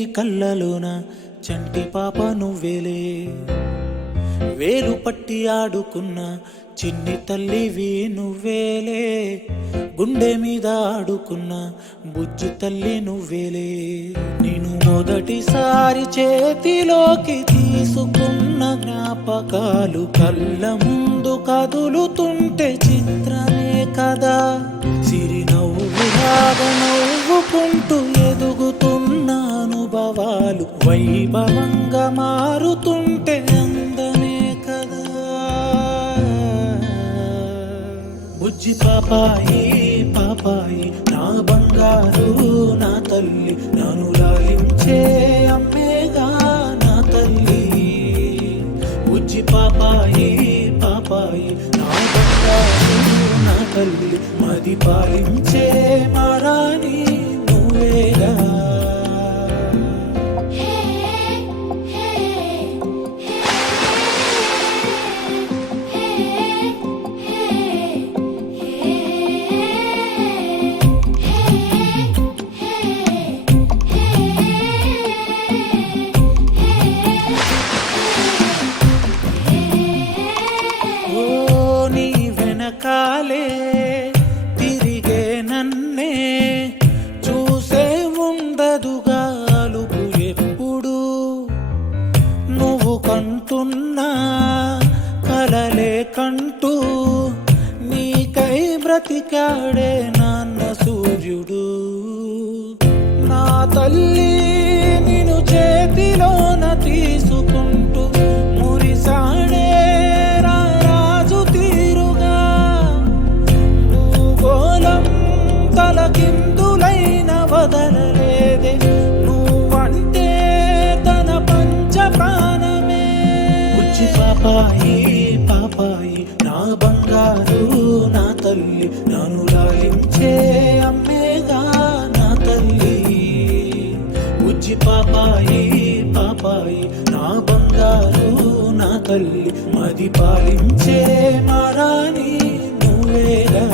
తల్లి కళ్ళలోన చంటి పాప నువ్వేలే, వేలు పట్టి ఆడుకున్న చిన్ని తల్లివి నువ్వేలే, గుండె మీద ఆడుకున్న బుజ్జి తల్లి నువ్వేలే. నేను మొదటిసారి చేతిలోకి తీసుకున్న జ్ఞాపకాలు కళ్ళ ముందు కదులుతుంటే చిత్రమే కదా. చిరునవ్వులాగా నవ్వుకుంటూ ఎదుగుతున్న అనుభవాలు వైభవంగా మారుతుంటే అందమే కదా. బుజ్జి పాపాయి పాపాయి నా బంగారు నా తల్లి, నన్ను లాలించే అమ్మేగా నా తల్లి. బుజ్జి పాపాయి పాపాయి నా బంగారు నా తల్లి, మది పాలించే మారాని నువ్వేగా. కాలే తిరిగే నన్నే చూసే ఉండదుగా అలుపు ఎప్పుడు, నువ్వు కంటున్నా కలలే కంటూ నీకై బ్రతికాడే నాన్న సూర్యుడు. నా తల్లి నిన్ను చేతిలోన తీసుకుంటూ మురిసాడే కిందులైన వదలలేదే, నువ్వంటే తన పంచ ప్రాణమే. బుజ్జి పాపాయి పాపాయి నా బంగారు నా తల్లి, నన్ను లాలించే అమ్మేగా నా తల్లి. బుజ్జి పాపాయి పాపాయి నా బంగారు నా తల్లి, మది పాలించే మారాని నువ్వేగా.